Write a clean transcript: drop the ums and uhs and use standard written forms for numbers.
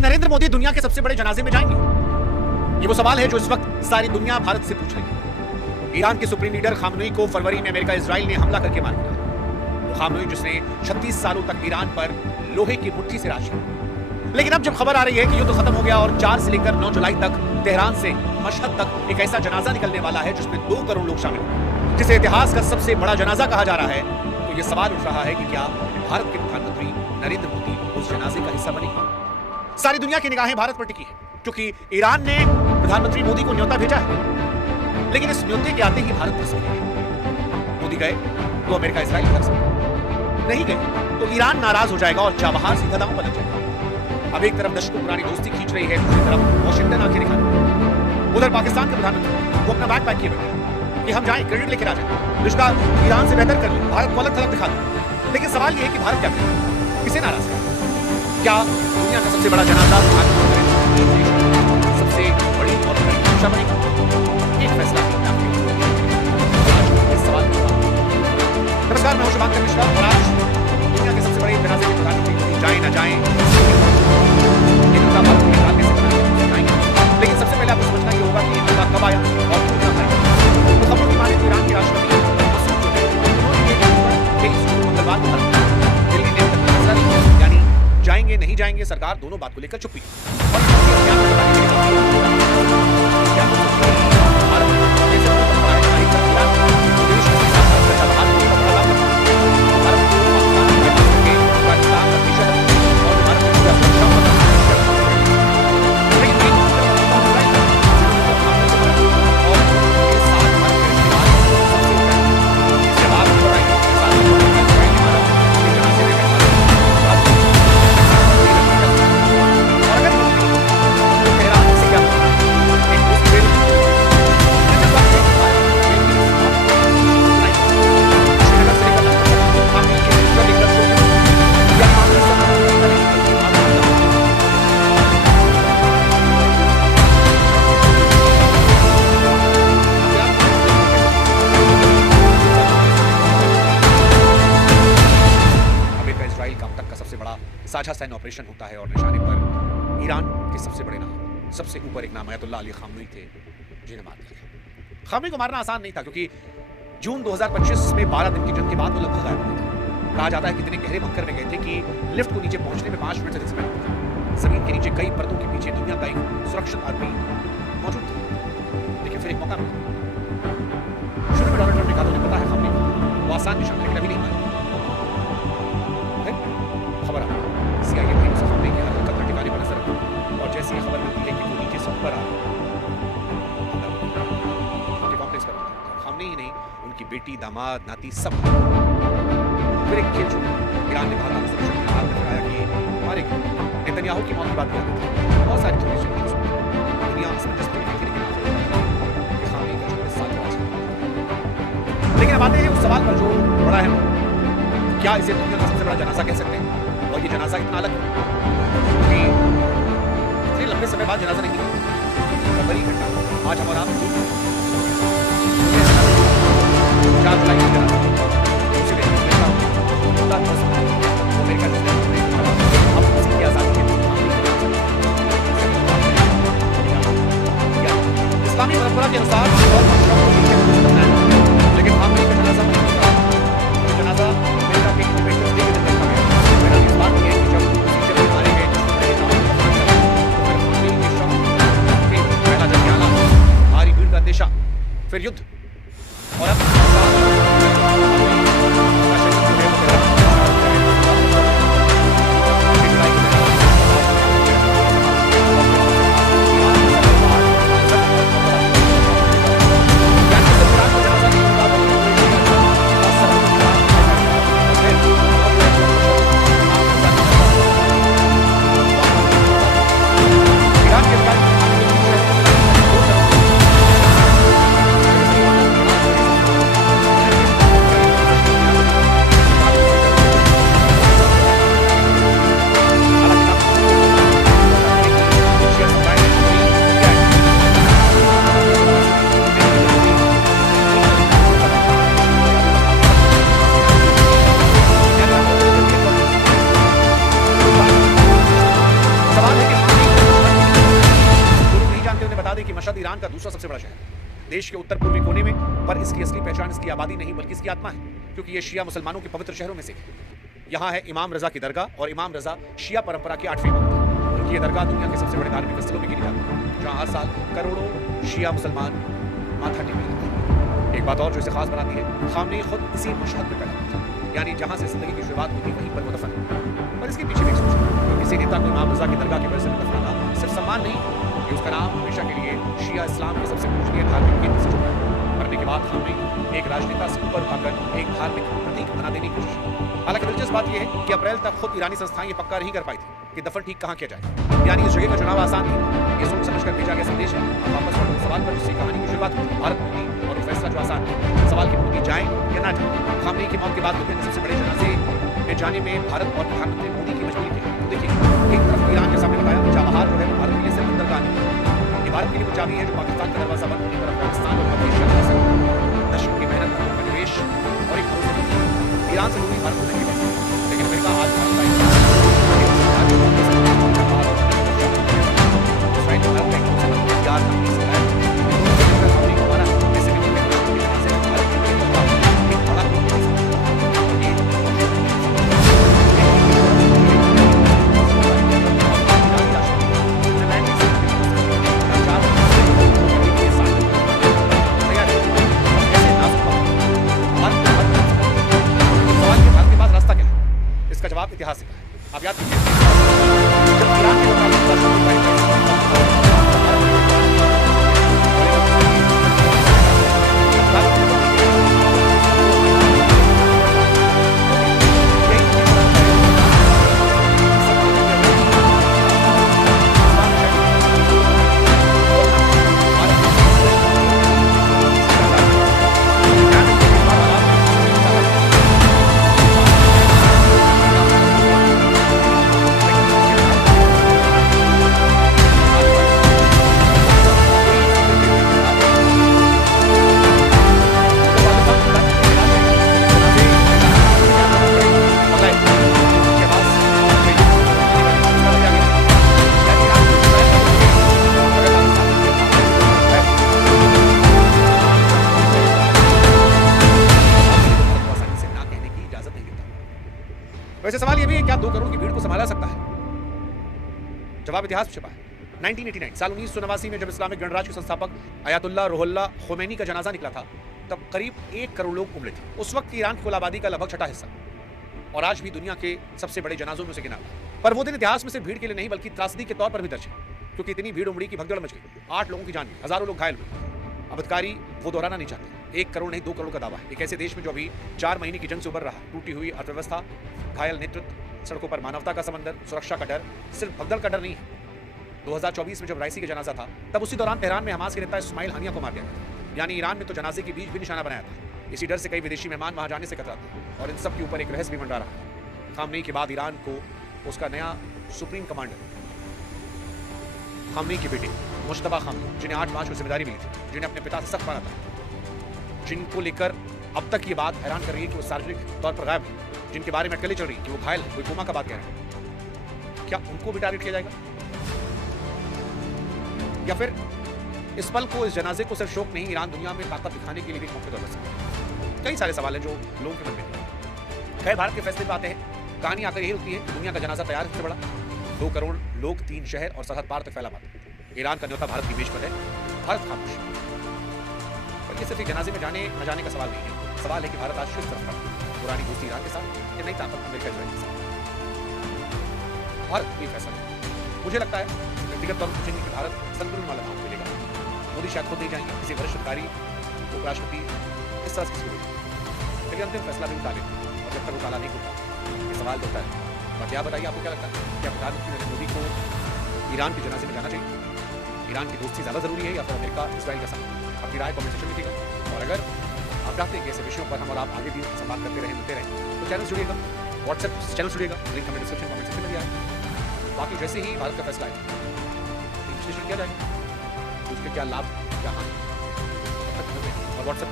नरेंद्र मोदी दुनिया के सबसे बड़े जनाजे में जाएंगे? ये वो सवाल है जो इस वक्त सारी दुनिया भारत से पूछ रही है। ईरान के सुप्रीम लीडर खामनेई को फरवरी में अमेरिका इजराइल ने हमला करके मार दिया। वो खामनेई जिसने 36 सालों तक ईरान पर लोहे की मुट्ठी से राज किया। लेकिन अब जब खबर आ रही है कि युद्ध खत्म हो गया और 4 से लेकर 9 जुलाई तक तेहरान से मशहद तक एक ऐसा जनाजा निकलने वाला है जिसमें 2 करोड़ लोग शामिल हैं, जिसे इतिहास का सबसे बड़ा जनाजा कहा जा रहा है, तो ये सवाल उठ रहा है कि क्या भारत के प्रधानमंत्री नरेंद्र मोदी उस जनाजे का हिस्सा बनेंगे? सारी दुनिया की निगाहें भारत पर टिकी है क्योंकि ईरान ने प्रधानमंत्री मोदी को न्योता भेजा है। लेकिन इस न्योते के आते ही भारत फंस गया। मोदी गए तो अमेरिका इजराइल कर सकता, नहीं गए तो ईरान नाराज हो जाएगा और चाबहार सीधा दांव पर लग जाएगा। अब एक तरफ दशकों पुरानी दोस्ती खींच रही है, दूसरी तरफ वॉशिंगटन आंखें दिखा रही है। उधर पाकिस्तान के प्रधानमंत्री वो अपना बैग पैक किए बैठे कि हम जाएं, क्रेडिट लेकर आ जाएं, रिश्ता ईरान से बेहतर कर ले, भारत को अलग थलग दिखा दे। लेकिन सवाल ये है कि भारत क्या करे, किसे नाराज करे? क्या दुनिया का सबसे बड़ा जनाजा सबसे बड़ी और बड़ी परीक्षा बनेगी? एक फैसला इस सवाल का। नमस्कार, मैं हूं शुभांकर मिश्रा और आज दुनिया के सबसे बड़े जनाजे के प्रधानमंत्री जाए न जाए, लेकिन सबसे पहले आपको समझना ये होगा कि ये मौका कब आया और क्यों ना आया। तो खबरों की माने तो ईरान के राष्ट्रपति मंगलवार को दिल्ली ने फैसला लिया, यानी जाएंगे नहीं जाएंगे, सरकार दोनों बात को लेकर चुप्पी। साझा सैन्य ऑपरेशन होता है और निशाने पर ईरान के सबसे बड़े नाम, सबसे ऊपर एक नाम अयतुल्ला अली खामनेई थे, जिन्हें मार दिया गया। खामनेई को मारना आसान नहीं था क्योंकि जून 2025 में 12 दिन की जंग के बाद वो लगभग गायब हो गए थे। कहा जाता है कि इतने गहरे बंकर में गए थे कि लिफ्ट को नीचे पहुंचने में 5 मिनट से अधिक समय लगता था। जमीन के नीचे कई परतों के पीछे दुनिया का एक सुरक्षित आदमी मौजूद था। लेकिन फिर एक मौका मिला। शुरू में डोनाल्ड ट्रंप ने कहा, उन्हें पता है खामनेई को वो आसान निशान, लेकिन अभी नहीं मारा। खबर आ CIA ने उसे खामनेई की हरकत का ठिकाने पर नजर रखी और जैसी खबर मिलती है कि वो नीचे से ऊपर आ रहा है, कॉम्प्लेक्स पर खामनेई ही नहीं, उनकी बेटी, दामाद, नाती सब। फिर एक खेल शुरू। ईरान ने कहा था सुरक्षा के हाथ में दिखाया कि मारेगी। नेतन्याहू की मौत की बात किया, बहुत सारी छोटी छोटी दुनिया असमंजस में थी, लेकिन खामनेई का 26 साल का राज। लेकिन अब आते हैं उस सवाल पर जो बड़ा है, क्या इसे दुनिया का सबसे बड़ा जनाजा कह सकते हैं? और ये जनाजा इतना अलग कि इतने लंबे समय बाद जनाजा नहीं है, बड़ी घटना। आज हम और आप 4 जुलाई को जनाजा उसी दिन अमेरिका अब किसी की आजादी के इस्लामी परंपरा के अनुसार लेकिन खामनेई का जनाजा जनाजा अमेरिका के इंडिपेंडेंस डे के दिन रखा गया। मेरा इस बात ये है कि जब टीचर मारे गए तो पहला जंग भारी भीड़ का अंदेशा, फिर युद्ध और अब बता दें कि मशहद ईरान का दूसरा सबसे बड़ा शहर है। देश के उत्तर पूर्वी कोने में, पर इसकी असली पहचान इसकी आबादी नहीं बल्कि इसकी आत्मा है, क्योंकि ये शिया मुसलमानों के पवित्र शहरों में से है। यहाँ है इमाम रजा की दरगाह, और इमाम रजा शिया परंपरा के 8वें इमाम थे। उनकी ये दरगाह दुनिया के सबसे बड़े धार्मिक स्थलों में गिनी जाती है, जहाँ हर साल करोड़ों शिया मुसलमान माथा टेकने जाते हैं। एक बात और जो इसे खास बनाती है, खामनेई खुद इसी मशहद में पैदा हुआ था, यानी जहाँ से जिंदगी की शुरुआत हुई वहीं पर वो दफन हुआ। और इसके पीछे भी एक सोच है, किसी नेता को इमाम रजा की दरगाह के वजह से दफनाना सिर्फ सम्मान नहीं, कि उसका नाम हमेशा के लिए शिया इस्लाम के सबसे पूजनीय धार्मिक केंद्र से जुड़ा है। मरने के बाद हमने एक राजनेता से ऊपर उठाकर एक धार्मिक प्रतीक बना देने की कोशिश की। हालांकि दिलचस्प बात यह है कि अप्रैल तक खुद ईरानी संस्थाएं ये पक्का नहीं कर पाई थी कि दफन ठीक कहाँ किया जाए, यानी इस जगह का चुनाव आसान नहीं। ये सोच समझकर भेजा गया संदेश है। अब वापस लौटो सवाल पर, जिससे कहानी की शुरुआत हुई, भारत में हुई, और वो फैसला जो आसान है, सवाल की मोदी जाए या ना जाए। खामनेई की मौत के बाद दुनिया के सबसे बड़े जनाजे में जाने में भारत और प्रधानमंत्री मोदी की मजबूरी थी। तो देखिए, एक तरफ ईरान के सामने बताया चाबहार जो है भारत के लिए सिर्फ बंदरगाह नहीं, ये भारत के लिए वो चाबी है जो पाकिस्तान का दरवाजा बंद होने पर अफगानिस्तान और मध्य एशिया का असर, दशकों की मेहनत, निवेश और एक भरोसे ईरान से दूरी भारत को नहीं मिली। लेकिन अमेरिका आज भारत का इसका जवाब इतिहास देता है। आप याद कीजिए, जब ईरान के वैसे सवाल ये भी है, क्या 2 करोड़ की भीड़ को संभाला सकता है? जवाब इतिहास में छिपा है। 1989 साल 1989 में जब इस्लामिक गणराज्य के संस्थापक अयातुल्लाह रूहुल्लाह खोमैनी का जनाजा निकला था, तब करीब 1 करोड़ लोग उमड़े थे। उस वक्त ईरान की कुल आबादी का लगभग 6वां हिस्सा, और आज भी दुनिया के सबसे बड़े जनाजों में से गिना हुआ। पर वो दिन इतिहास में सिर्फ भीड़ के लिए नहीं बल्कि त्रासदी के तौर पर भी दर्ज है, क्योंकि इतनी भीड़ उमड़ी की भगदड़ मच गई। 8 लोगों की जान गई, हजारों लोग घायल हुए। अबदकारी वो दोहराना नहीं चाहते। 1 करोड़ नहीं 2 करोड़ का दावा है। एक ऐसे देश में जो अभी 4 महीने की जंग से उबर रहा, टूटी हुई अर्थव्यवस्था, घायल नेतृत्व, सड़कों पर मानवता का समंदर, सुरक्षा का डर, सिर्फ भगदड़ का डर नहीं है। 2024 में जब राइसी का जनाजा था, तब उसी दौरान तेहरान में हमास के नेता इस्माइल हानिया को मार दिया गया। यानी ईरान में तो जनाजे के बीच भी निशाना बनाया था। इसी डर से कई विदेशी मेहमान वहां जाने से कतराते, और इन सब के ऊपर एक रहस्य भी मंडरा रहा है। खामनेई के बाद ईरान को उसका नया सुप्रीम कमांडर, खामनेई के बेटे मुश्तबा खामनेई, जिन्हें 8 मार्च को जिम्मेदारी मिली थी, जिन्हें अपने पिता से सख्त माना था, जिनको लेकर अब तक ये बात हैरान कर रही है कि वो सार्वजनिक तौर पर गायब है, जिनके बारे में अटकलें चल रही कि वो घायल, कोई कोमा का बात कह रहे हैं, क्या उनको भी टारगेट किया जाएगा? या फिर इस पल को, इस जनाजे को सिर्फ शोक नहीं, ईरान दुनिया में ताकत दिखाने के लिए भी एक मौके तौर पर सकता है? कई सारे सवाल हैं जो लोगों के मन में हैं। खैर, भारत के फैसले पे आते हैं। कहानी आकर यही होती है कि दुनिया का जनाजा तैयार है, सबसे बड़ा 2 करोड़ लोग, 3 शहर और सरहद पार तक फैला बात। ईरान का न्योता भारत की मेज पर है, भारत खामोश। पर ये सिर्फ जनाजे में जाने न जाने का सवाल नहीं है। सवाल है कि भारत आज किस तरफ बढ़ा, पुरानी दोस्ती ईरान के साथ या नई ताकत अमेरिका इजराइल के साथ? भारत ये फैसला है। मुझे लगता है व्यक्तिगत तौर पर सोचेंगे कि भारत संतुलन वाला काम मिलेगा। मोदी शायद खुद नहीं जाएंगे, किसी वरिष्ठ अधिकारी, उपराष्ट्रपति, इस तरह से, लेकिन अंतिम फैसला भी उठा लेंगे। और जब तक उठाला नहीं होता, ये सवाल होता है। बाकी आप बताइए, आपको क्या लगता है? क्या प्रधानमंत्री नरेंद्र मोदी को ईरान के जनाजे में जाना चाहिए? ईरान की दोस्ती ज़्यादा जरूरी है या फिर अमेरिका इजराइल का साथ? अपनी राय कमेंट सेक्शन में लिखिएगा। और अगर आप चाहते हैं कि ऐसे विषयों पर हम और आप आगे भी संवाद करते रहें, मिलते रहें, तो चैनल जुड़िएगा, व्हाट्सएप चैनल जुड़िएगा, लिंक हमें डिस्क्रिप्शन कमेंट सेक्शन में दिया है। बाकी जैसे ही भारत का फैसला है, विश्लेषण किया जाएगा, उसके क्या लाभ, क्या हानि, और व्हाट्सएप